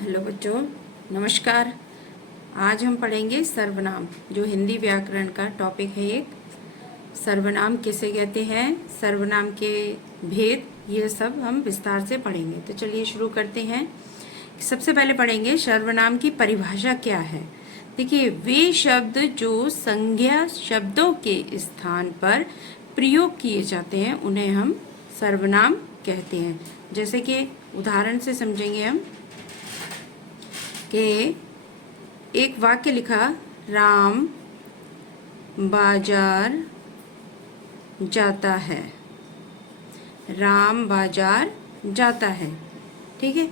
Hello बच्चों, नमस्कार। आज हम पढ़ेंगे सर्वनाम, जो हिंदी व्याकरण का टॉपिक है। एक सर्वनाम किसे कहते हैं, सर्वनाम के भेद, ये सब हम विस्तार से पढ़ेंगे। तो चलिए शुरू करते हैं। सबसे पहले पढ़ेंगे सर्वनाम की परिभाषा क्या है। देखिए, वे शब्द जो संज्ञा शब्दों के स्थान पर प्रयोग किए जाते हैं उन्हें हम सर्वनाम कहते हैं। जैसे कि उदाहरण से समझेंगे हम कि एक वाक्य लिखा, राम बाजार जाता है। राम बाजार जाता है, ठीक है।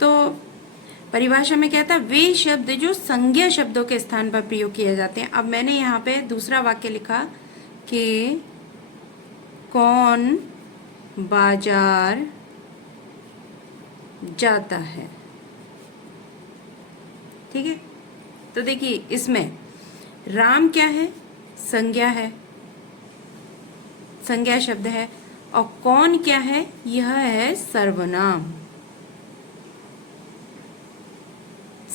तो परिभाषा में क्या था, वे शब्द जो संज्ञा शब्दों के स्थान पर प्रयोग किए जाते हैं। अब मैंने यहाँ पे दूसरा वाक्य लिखा कि कौन बाजार जाता है, ठीक है। तो देखिए, इसमें राम क्या है, संज्ञा है, संज्ञा शब्द है। और कौन क्या है, यह है सर्वनाम,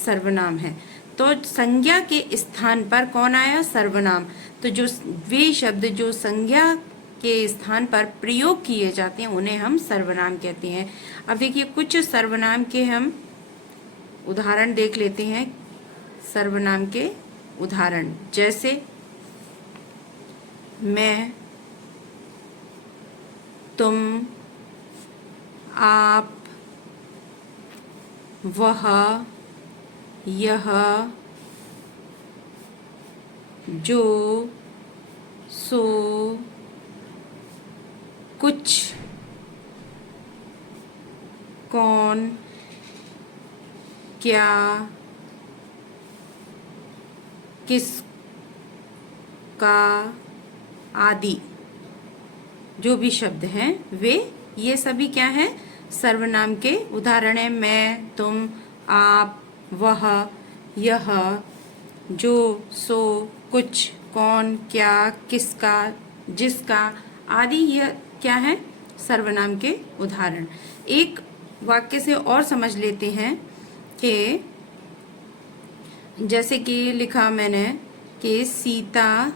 सर्वनाम है। तो संज्ञा के स्थान पर कौन आया, सर्वनाम। तो जो वे शब्द जो संज्ञा के स्थान पर प्रयोग किए जाते हैं उन्हें हम सर्वनाम कहते हैं। अब देखिए, कुछ सर्वनाम के हम उदाहरण देख लेते हैं। सर्वनाम के उदाहरण जैसे मैं, तुम, आप, वह, यह, जो, सो, कुछ, कौन, क्या, किस का आदि। जो भी शब्द हैं वे, ये सभी क्या है, सर्वनाम के उदाहरण है। मैं, तुम, आप, वह, यह, जो, सो, कुछ, कौन, क्या, किसका, जिसका आदि, यह क्या है, सर्वनाम के उदाहरण। एक वाक्य से और समझ लेते हैं कि जैसे कि लिखा मैंने कि सीता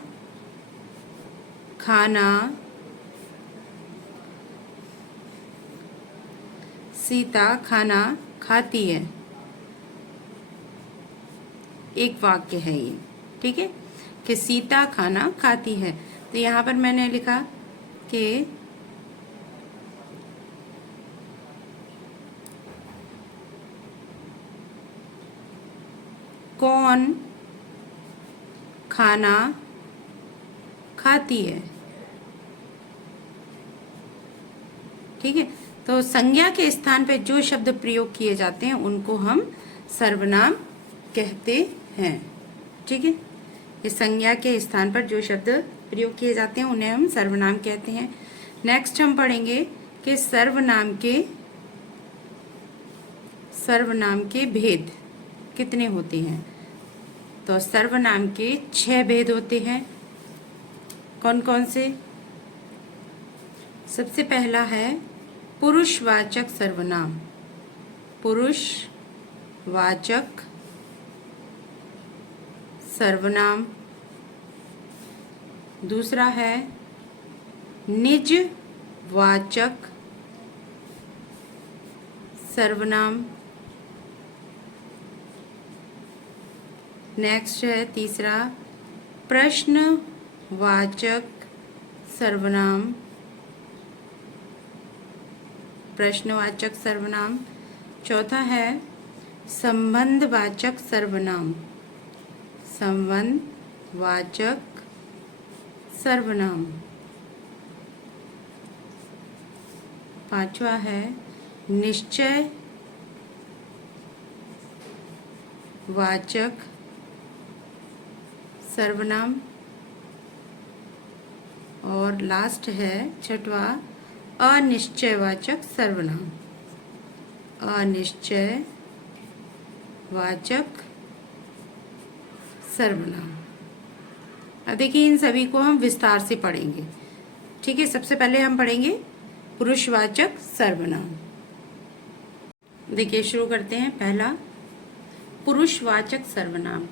खाना, सीता खाना खाती है। एक वाक्य है ये, ठीक है, कि सीता खाना खाती है। तो यहाँ पर मैंने लिखा कि कौन खाना खाती है, ठीक है। तो संज्ञा के स्थान पे जो शब्द प्रयोग किए जाते हैं उनको हम सर्वनाम कहते हैं, ठीक है। ये संज्ञा के स्थान पर जो शब्द प्रयोग किए जाते हैं उन्हें हम सर्वनाम कहते हैं। नेक्स्ट हम पढ़ेंगे कि सर्वनाम के भेद कितने होते हैं। तो सर्वनाम के 6 भेद होते हैं। कौन कौन से? सबसे पहला है पुरुषवाचक सर्वनाम, पुरुषवाचक सर्वनाम। दूसरा है निजवाचक सर्वनाम। नेक्स्ट है तीसरा प्रश्नवाचक सर्वनाम, प्रश्नवाचक सर्वनाम। चौथा है संबंधवाचक सर्वनाम, संबंधवाचक सर्वनाम। पांचवा है निश्चयवाचक सर्वनाम। और लास्ट है छठवा अनिश्चयवाचक सर्वनाम, अनिश्चयवाचक सर्वनाम। अब देखिए, इन सभी को हम विस्तार से पढ़ेंगे, ठीक है। सबसे पहले हम पढ़ेंगे पुरुषवाचक सर्वनाम। देखिए शुरू करते हैं। पहला पुरुषवाचक सर्वनाम।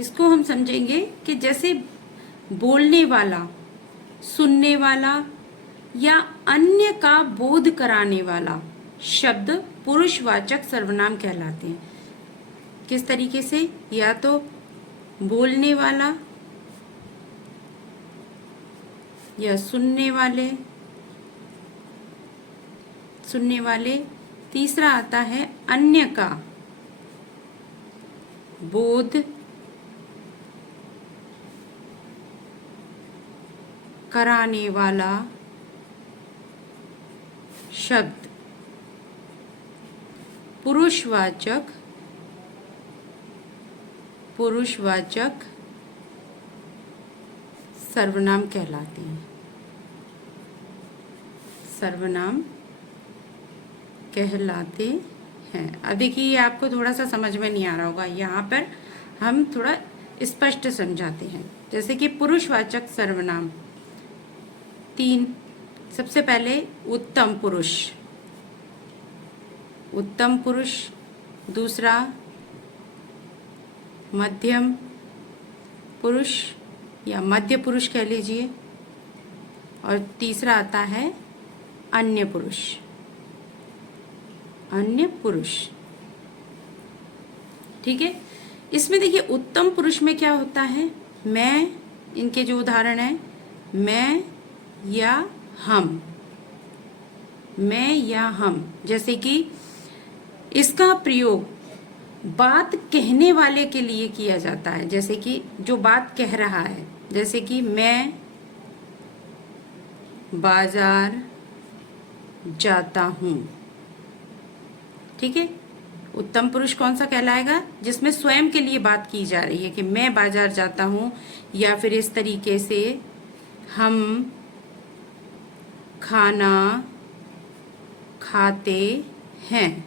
इसको हम समझेंगे कि जैसे बोलने वाला, सुनने वाला या अन्य का बोध कराने वाला शब्द पुरुषवाचक सर्वनाम कहलाते हैं। किस तरीके से? या तो बोलने वाला या सुनने वाले। तीसरा आता है अन्य का बोध कराने वाला शब्द पुरुषवाचक सर्वनाम कहलाते हैं। सर्वनाम कहलाते हैं। अब देखिए, आपको थोड़ा सा समझ में नहीं आ रहा होगा, यहाँ पर हम थोड़ा स्पष्ट समझाते हैं। जैसे कि पुरुषवाचक सर्वनाम 3। सबसे पहले उत्तम पुरुष, दूसरा मध्यम पुरुष या मध्य पुरुष कह लीजिए, और तीसरा आता है अन्य पुरुष। ठीक है। इसमें देखिए, उत्तम पुरुष में क्या होता है? मैं, इनके जो उदाहरण है, मैं या हम। जैसे कि इसका प्रयोग बात कहने वाले के लिए किया जाता है। जैसे कि जो बात कह रहा है, जैसे कि मैं बाजार जाता हूँ। ठीक है। उत्तम पुरुष कौन सा कहलाएगा? जिसमें स्वयं के लिए बात की जा रही है कि मैं बाजार जाता हूँ, या फिर इस तरीके से हम खाना खाते हैं।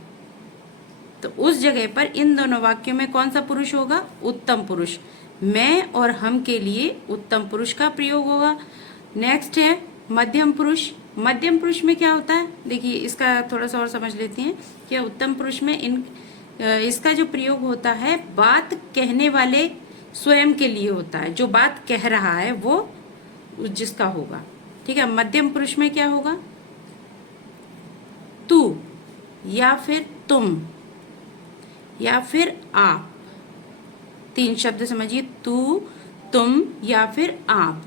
तो उस जगह पर इन दोनों वाक्यों में कौन सा पुरुष होगा? उत्तम पुरुष। मैं और हम के लिए उत्तम पुरुष का प्रयोग होगा। नेक्स्ट है मध्यम पुरुष। मध्यम पुरुष में क्या होता है? देखिए, इसका थोड़ा सा और समझ लेते हैं कि उत्तम पुरुष में इसका जो प्रयोग होता है, बात कहने वाले स्वयं के लिए होता है। जो बात कह रहा है वो जिसका होगा। ठीक है। मध्यम पुरुष में क्या होगा? तू या फिर तुम या फिर आप। 3 शब्द समझिए, तू, तुम या फिर आप।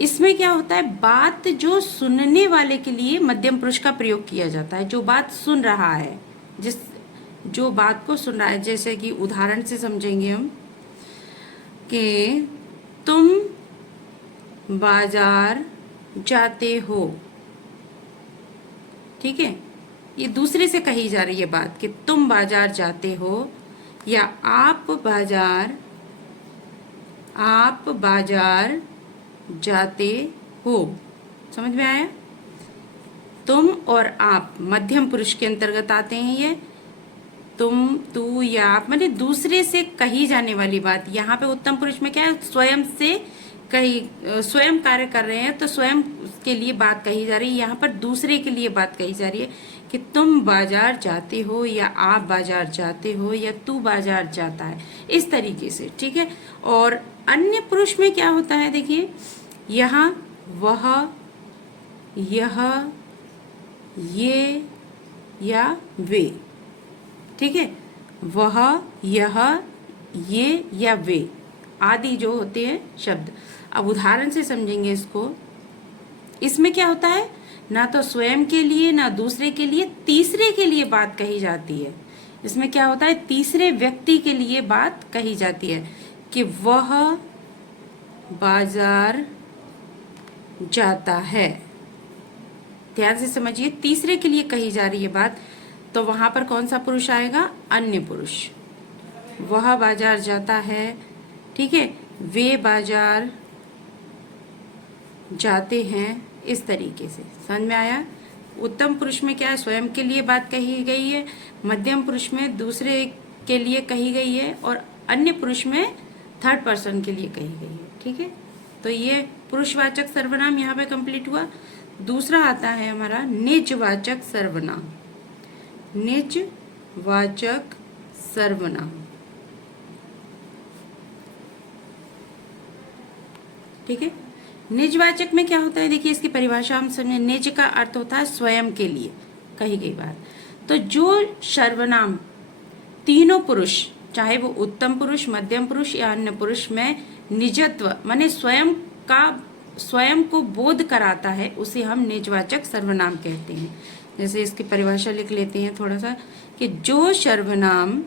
इसमें क्या होता है? बात जो सुनने वाले के लिए मध्यम पुरुष का प्रयोग किया जाता है। जो बात सुन रहा है, जो बात को सुन रहा है। जैसे कि उदाहरण से समझेंगे हम कि तुम बाजार जाते हो। ठीक है। ये दूसरे से कही जा रही है बात कि तुम बाजार जाते हो, या आप बाजार जाते हो। समझ में आया? तुम और आप मध्यम पुरुष के अंतर्गत आते हैं। ये तुम, तू या आप, माने दूसरे से कही जाने वाली बात। यहाँ पे उत्तम पुरुष में क्या है? स्वयं कार्य कर रहे हैं, तो स्वयं के लिए बात कही जा रही है। यहाँ पर दूसरे के लिए बात कही जा रही है कि तुम बाजार जाते हो, या आप बाजार जाते हो, या तू बाजार जाता है, इस तरीके से। ठीक है। और अन्य पुरुष में क्या होता है? देखिए, यहाँ वह, यह, ये या वे। ठीक है। वह, यह, ये या वे आदि जो होते हैं शब्द। अब उदाहरण से समझेंगे इसको। इसमें क्या होता है? ना तो स्वयं के लिए, ना दूसरे के लिए, तीसरे के लिए बात कही जाती है। इसमें क्या होता है? तीसरे व्यक्ति के लिए बात कही जाती है कि वह बाजार जाता है। ध्यान से समझिए, तीसरे के लिए कही जा रही है बात, तो वहां पर कौन सा पुरुष आएगा? अन्य पुरुष। वह बाजार जाता है। ठीक है। वे बाजार जाते हैं, इस तरीके से। समझ में आया? उत्तम पुरुष में क्या है? स्वयं के लिए बात कही गई है। मध्यम पुरुष में दूसरे के लिए कही गई है, और अन्य पुरुष में थर्ड पर्सन के लिए कही गई है। ठीक है। तो ये पुरुषवाचक सर्वनाम यहाँ पे कंप्लीट हुआ। दूसरा आता है हमारा निजवाचक सर्वनाम। निजवाचक सर्वनाम। ठीक है। निजवाचक में क्या होता है, देखिए इसकी परिभाषा हम समझे। निज का अर्थ होता है स्वयं के लिए कही गई बात। तो जो सर्वनाम तीनों पुरुष, चाहे वो उत्तम पुरुष, मध्यम पुरुष या अन्य पुरुष में निजत्व माने स्वयं को बोध कराता है, उसे हम निजवाचक सर्वनाम कहते हैं। जैसे इसकी परिभाषा लिख लेते हैं थोड़ा सा, कि जो सर्वनाम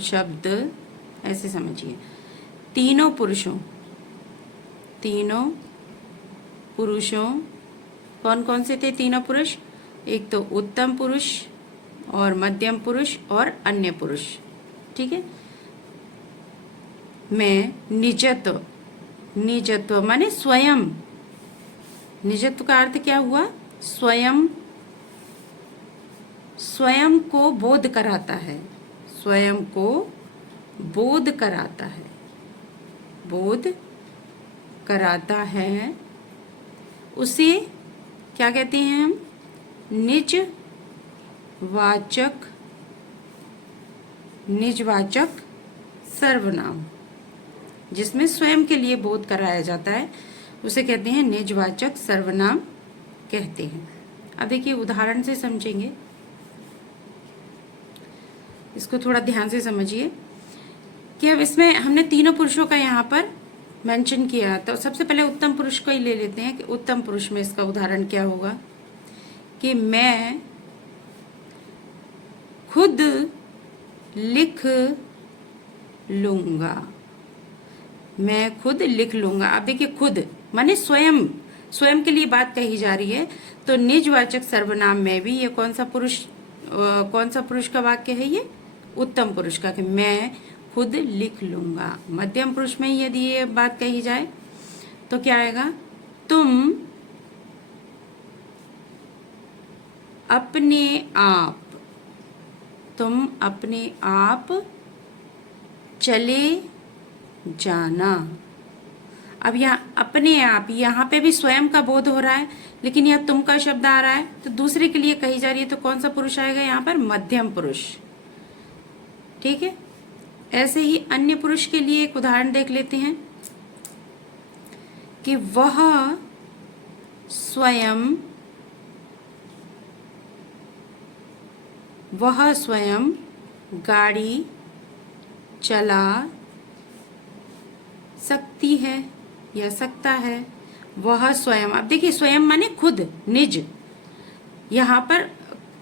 शब्द, ऐसे समझिए, तीनों पुरुषों कौन कौन से थे तीनों पुरुष, एक तो उत्तम पुरुष और मध्यम पुरुष और अन्य पुरुष, ठीक है, में निजत्व माने स्वयं, निजत्व का अर्थ क्या हुआ, स्वयं को बोध कराता है, स्वयं को बोध कराता है, उसे क्या कहते हैं हम, निजवाचक सर्वनाम। जिसमें स्वयं के लिए बोध कराया जाता है उसे कहते हैं निजवाचक सर्वनाम कहते हैं। अब देखिए उदाहरण से समझेंगे, इसको थोड़ा ध्यान से समझिए कि अब इसमें हमने तीनों पुरुषों का यहाँ पर मेंशन किया। तो सबसे पहले उत्तम पुरुष को ही ले लेते हैं कि उत्तम पुरुष में इसका उदाहरण क्या होगा, कि मैं खुद लिख लूंगा, मैं खुद लिख लूंगा। अब देखिए खुद माने स्वयं के लिए बात कही जा रही है, तो निजवाचक सर्वनाम में भी ये कौन सा पुरुष का वाक्य है, ये उत्तम पुरुष का, कि मैं खुद लिख लूंगा। मध्यम पुरुष में यदि ये बात कही जाए तो क्या आएगा, तुम अपने आप चले जाना। अब यहाँ अपने आप, यहाँ पे भी स्वयं का बोध हो रहा है, लेकिन यहाँ तुम का शब्द आ रहा है तो दूसरे के लिए कही जा रही है, तो कौन सा पुरुष आएगा यहाँ पर, मध्यम पुरुष। ठीक है। ऐसे ही अन्य पुरुष के लिए एक उदाहरण देख लेते हैं कि वह स्वयं गाड़ी चला सकती है या सकता है, वह स्वयं। अब देखिए स्वयं माने खुद, निज। यहाँ पर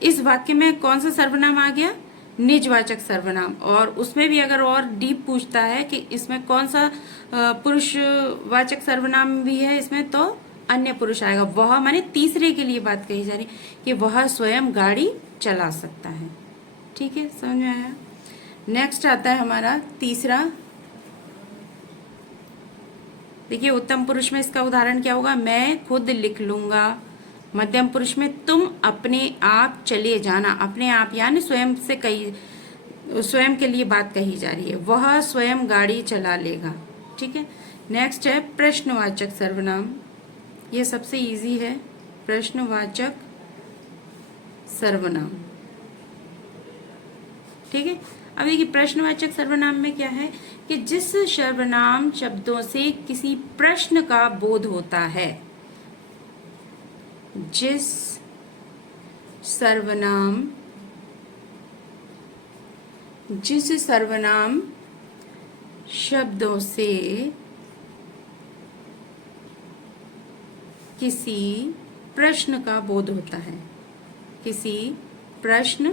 इस वाक्य में कौन सा सर्वनाम आ गया, निजवाचक सर्वनाम। और उसमें भी अगर और डीप पूछता है कि इसमें कौन सा पुरुषवाचक सर्वनाम भी है इसमें, तो अन्य पुरुष आएगा। वह माने तीसरे के लिए बात कही जा रही कि वह स्वयं गाड़ी चला सकता है। ठीक है, समझ में आया। नेक्स्ट आता है हमारा तीसरा। देखिए उत्तम पुरुष में इसका उदाहरण क्या होगा, मैं खुद लिख लूंगा। मध्यम पुरुष में तुम अपने आप चले जाना। अपने आप यानी स्वयं के लिए बात कही जा रही है, वह स्वयं गाड़ी चला लेगा। ठीक है। नेक्स्ट है प्रश्नवाचक सर्वनाम। ये सबसे इजी है, प्रश्नवाचक सर्वनाम। ठीक है। अब देखिए प्रश्नवाचक सर्वनाम में क्या है कि जिस सर्वनाम शब्दों से किसी प्रश्न का बोध होता है, जिस सर्वनाम शब्दों से किसी प्रश्न का बोध होता है, किसी प्रश्न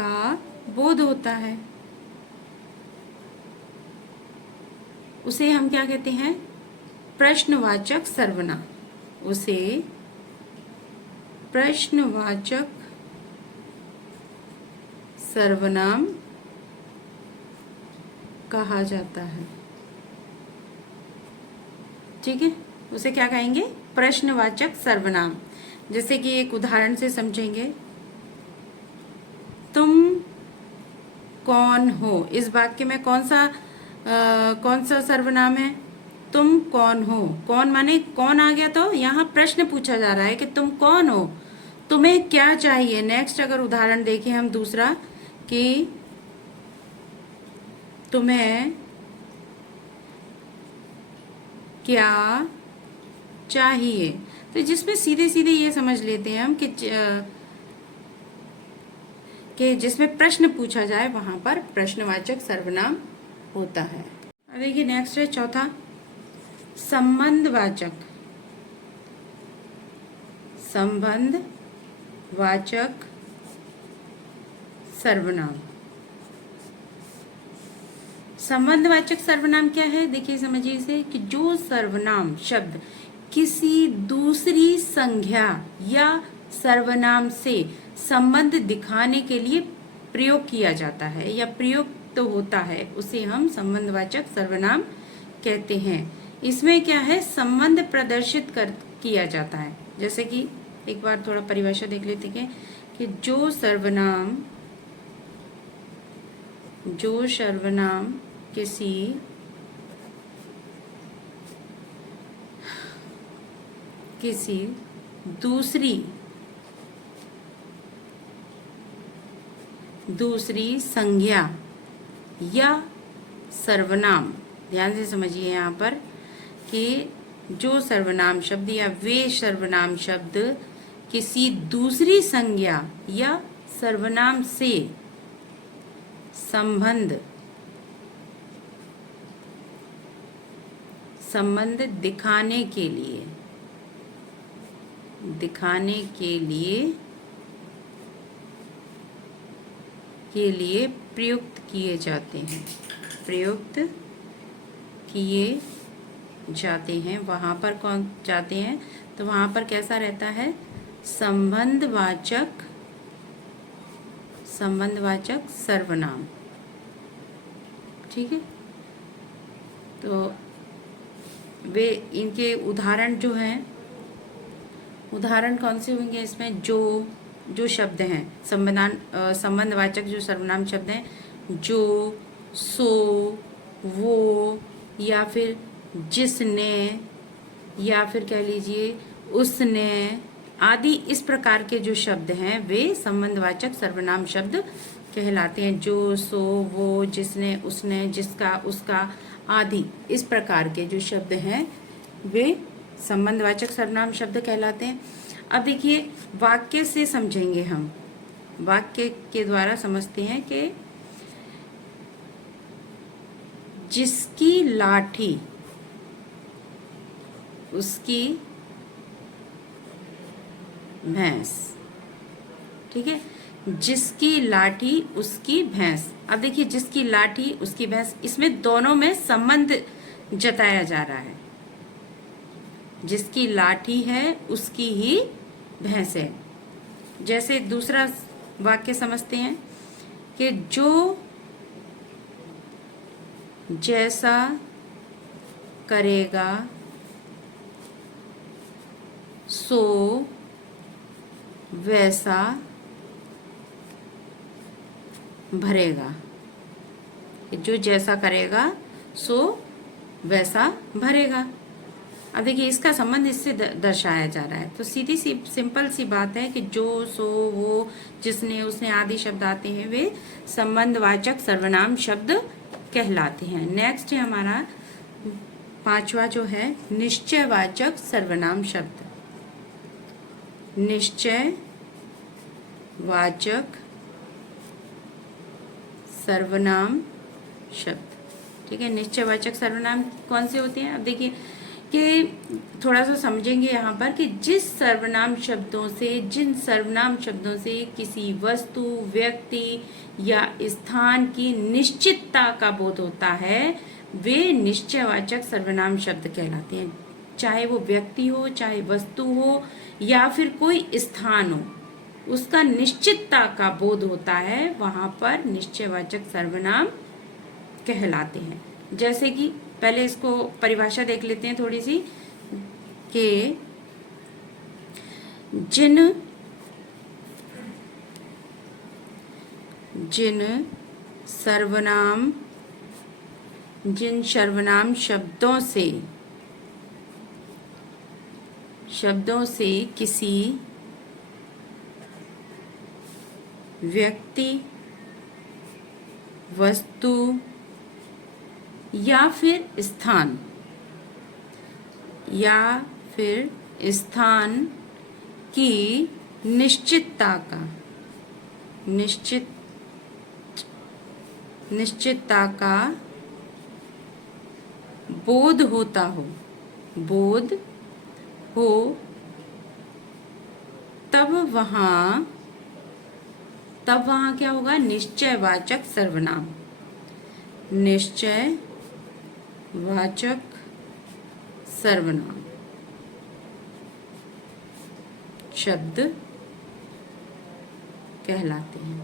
का बोध होता है, उसे हम क्या कहते हैं, प्रश्नवाचक सर्वनाम। उसे प्रश्नवाचक सर्वनाम कहा जाता है। ठीक है, उसे क्या कहेंगे, प्रश्नवाचक सर्वनाम। जैसे कि एक उदाहरण से समझेंगे, तुम कौन हो। इस वाक्य में कौन सा सर्वनाम है, तुम कौन हो। कौन माने कौन आ गया, तो यहाँ प्रश्न पूछा जा रहा है कि तुम कौन हो। तुम्हें क्या चाहिए। नेक्स्ट अगर उदाहरण देखें हम दूसरा कि तुम्हें क्या चाहिए, तो जिसमें सीधे सीधे ये समझ लेते हैं हम कि जिसमें प्रश्न पूछा जाए वहां पर प्रश्नवाचक सर्वनाम होता है। अब देखिए नेक्स्ट है चौथा, संबंधवाचक। संबंधवाचक सर्वनाम। संबंधवाचक सर्वनाम क्या है, देखिए समझिए इसे, कि जो सर्वनाम शब्द किसी दूसरी संज्ञा या सर्वनाम से संबंध दिखाने के लिए प्रयोग किया जाता है या प्रयुक्त तो होता है, उसे हम संबंधवाचक सर्वनाम कहते हैं। इसमें क्या है, संबंध प्रदर्शित किया जाता है। जैसे कि एक बार थोड़ा परिभाषा देख लेते हैं कि जो सर्वनाम किसी दूसरी संज्ञा या सर्वनाम, ध्यान से समझिए यहाँ पर कि जो सर्वनाम शब्द या वे सर्वनाम शब्द किसी दूसरी संज्ञा या सर्वनाम से संबंध दिखाने के लिए प्रयुक्त किए जाते हैं। वहां पर कौन जाते हैं, तो वहां पर कैसा रहता है, संबंधवाचक सर्वनाम। ठीक है, तो वे इनके उदाहरण जो हैं, उदाहरण कौन से होंगे इसमें, जो शब्द हैं संबंधवाचक जो सर्वनाम शब्द हैं, जो, सो, वो, या फिर जिसने, या फिर कह लीजिए उसने आदि, इस प्रकार के जो शब्द हैं वे संबंधवाचक सर्वनाम शब्द कहलाते हैं। जो, सो, वो, जिसने, उसने, जिसका, उसका आदि, इस प्रकार के जो शब्द हैं वे संबंधवाचक सर्वनाम शब्द कहलाते हैं। अब देखिए वाक्य से समझेंगे हम, वाक्य के द्वारा समझते हैं कि जिसकी लाठी उसकी भैंस। ठीक है, जिसकी लाठी उसकी भैंस। अब देखिए जिसकी लाठी उसकी भैंस, इसमें दोनों में संबंध जताया जा रहा है। जिसकी लाठी है उसकी ही भैंस है। जैसे दूसरा वाक्य समझते हैं कि जो जैसा करेगा सो वैसा भरेगा। जो जैसा करेगा सो वैसा भरेगा। अब देखिए इसका संबंध इससे दर्शाया जा रहा है। तो सीधी सी सिंपल सी बात है कि जो, सो, वो, जिसने, उसने आदि शब्द आते हैं वे संबंधवाचक सर्वनाम शब्द कहलाते हैं। नेक्स्ट है हमारा पांचवा जो है निश्चयवाचक सर्वनाम शब्द। निश्चयवाचक सर्वनाम शब्द। ठीक है, निश्चयवाचक सर्वनाम कौन से होते हैं, अब देखिए कि थोड़ा सा समझेंगे यहाँ पर कि जिन सर्वनाम शब्दों से किसी वस्तु, व्यक्ति या स्थान की निश्चितता का बोध होता है वे निश्चयवाचक सर्वनाम शब्द कहलाते हैं। चाहे वो व्यक्ति हो, चाहे वस्तु हो, या फिर कोई स्थान हो, उसका निश्चितता का बोध होता है, वहां पर निश्चयवाचक सर्वनाम कहलाते हैं। जैसे कि पहले इसको परिभाषा देख लेते हैं थोड़ी सी कि जिन सर्वनाम शब्दों से किसी व्यक्ति, वस्तु या फिर स्थान, या फिर स्थान की निश्चितता का बोध हो, तब वहाँ क्या होगा? निश्चयवाचक सर्वनाम, निश्चयवाचक सर्वनाम शब्द कहलाते हैं।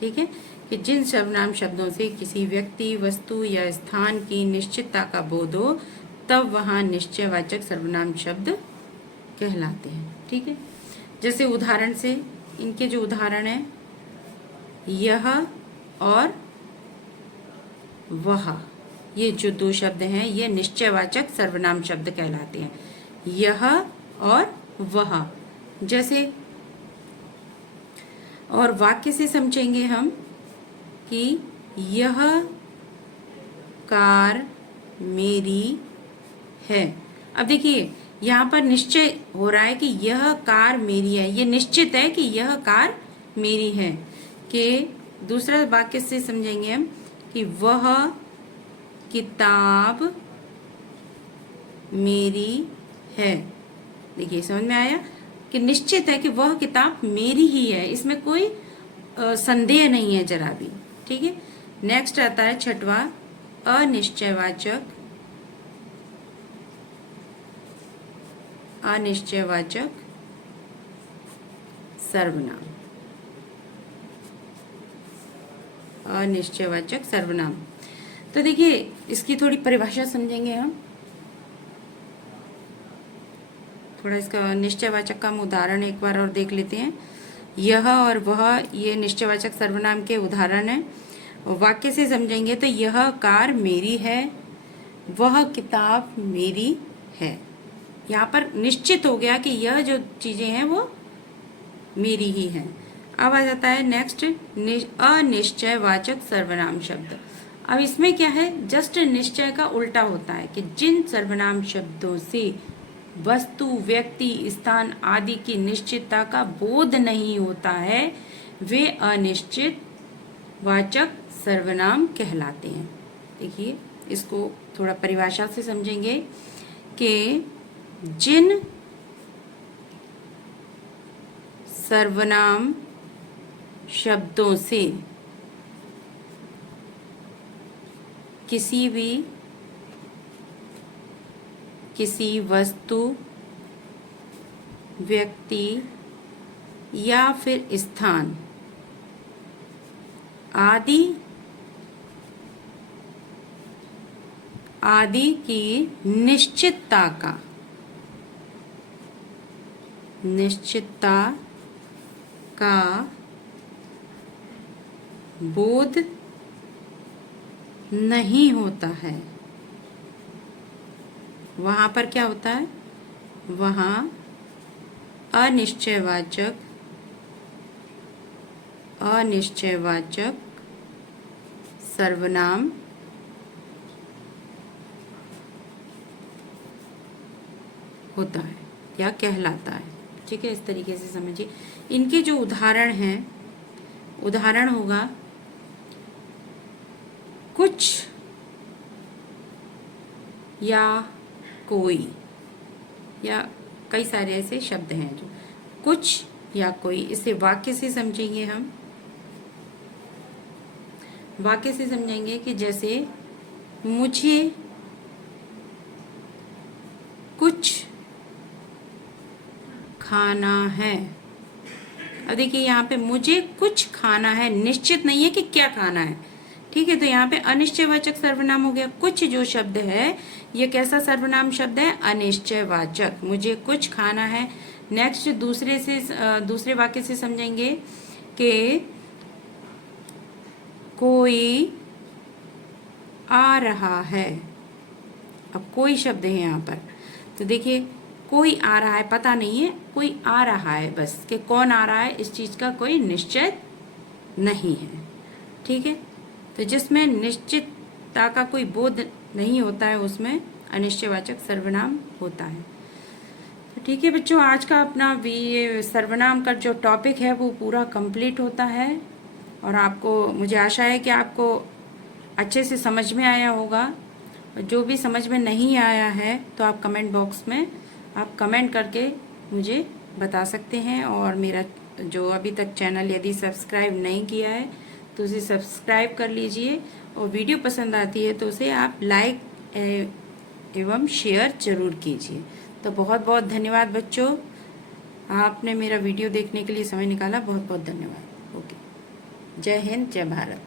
ठीक है, कि जिन सर्वनाम शब्दों से किसी व्यक्ति, वस्तु या स्थान की निश्चितता का बोध हो, तब वहाँ निश्चयवाचक सर्वनाम शब्द कहलाते हैं। ठीक है, जैसे उदाहरण से इनके जो उदाहरण है, यह और वह, ये जो दो शब्द हैं ये निश्चयवाचक सर्वनाम शब्द कहलाते हैं। यह और वह, जैसे और वाक्य से समझेंगे हम कि यह कार मेरी है। अब देखिए यहाँ पर निश्चय हो रहा है कि यह कार मेरी है, ये निश्चित है कि यह कार मेरी है। कि दूसरा वाक्य से समझेंगे हम कि वह किताब मेरी है। देखिए समझ में आया कि निश्चित है कि वह किताब मेरी ही है, इसमें कोई संदेह नहीं है जरा भी। ठीक है, नेक्स्ट आता है छठवा, अनिश्चयवाचक सर्वनाम। अनिश्चयवाचक सर्वनाम, तो देखिए इसकी थोड़ी परिभाषा समझेंगे हम। थोड़ा इसका निश्चयवाचक का हम उदाहरण एक बार और देख लेते हैं। यह और वह, ये निश्चयवाचक सर्वनाम के उदाहरण हैं। वाक्य से समझेंगे तो यह कार मेरी है, वह किताब मेरी है। यहाँ पर निश्चित हो गया कि यह जो चीजें हैं वो मेरी ही हैं। अब आ जाता है नेक्स्ट, अनिश्चयवाचक सर्वनाम शब्द। अब इसमें क्या है, जस्ट निश्चय का उल्टा होता है कि जिन सर्वनाम शब्दों से वस्तु, व्यक्ति, स्थान आदि की निश्चितता का बोध नहीं होता है, वे अनिश्चित वाचक सर्वनाम कहलाते हैं। देखिए इसको थोड़ा परिभाषा से समझेंगे कि जिन सर्वनाम शब्दों से किसी वस्तु, व्यक्ति या फिर स्थान आदि की निश्चितता का बोध नहीं होता है, वहां पर क्या होता है, वहां अनिश्चयवाचक सर्वनाम होता है या कहलाता है। ठीक है, इस तरीके से समझिए। इनके जो उदाहरण हैं, उदाहरण होगा कुछ या कोई, या कई सारे ऐसे शब्द हैं जो कुछ या कोई। इसे वाक्य से समझेंगे हम। वाक्य से समझेंगे कि जैसे मुझे कुछ खाना है। अब देखिए यहाँ पे मुझे कुछ खाना है, निश्चित नहीं है कि क्या खाना है। ठीक है, तो यहाँ पे अनिश्चयवाचक सर्वनाम हो गया। कुछ जो शब्द है ये कैसा सर्वनाम शब्द है, अनिश्चयवाचक। मुझे कुछ खाना है। नेक्स्ट दूसरे वाक्य से समझेंगे कि कोई आ रहा है। अब कोई शब्द है यहाँ पर, तो देखिए कोई आ रहा है, पता नहीं है, कोई आ रहा है बस, कि कौन आ रहा है इस चीज़ का कोई निश्चय नहीं है। ठीक है, तो जिसमें निश्चितता का कोई बोध नहीं होता है उसमें अनिश्चयवाचक सर्वनाम होता है। तो ठीक है बच्चों, आज का अपना ये सर्वनाम का जो टॉपिक है वो पूरा कंप्लीट होता है। और आपको, मुझे आशा है कि आपको अच्छे से समझ में आया होगा। जो भी समझ में नहीं आया है तो आप कमेंट बॉक्स में आप कमेंट करके मुझे बता सकते हैं। और मेरा जो अभी तक चैनल यदि सब्सक्राइब नहीं किया है तो उसे सब्सक्राइब कर लीजिए, और वीडियो पसंद आती है तो उसे आप लाइक एवं शेयर जरूर कीजिए। तो बहुत बहुत धन्यवाद बच्चों, आपने मेरा वीडियो देखने के लिए समय निकाला, बहुत बहुत धन्यवाद। ओके, जय हिंद, जय भारत।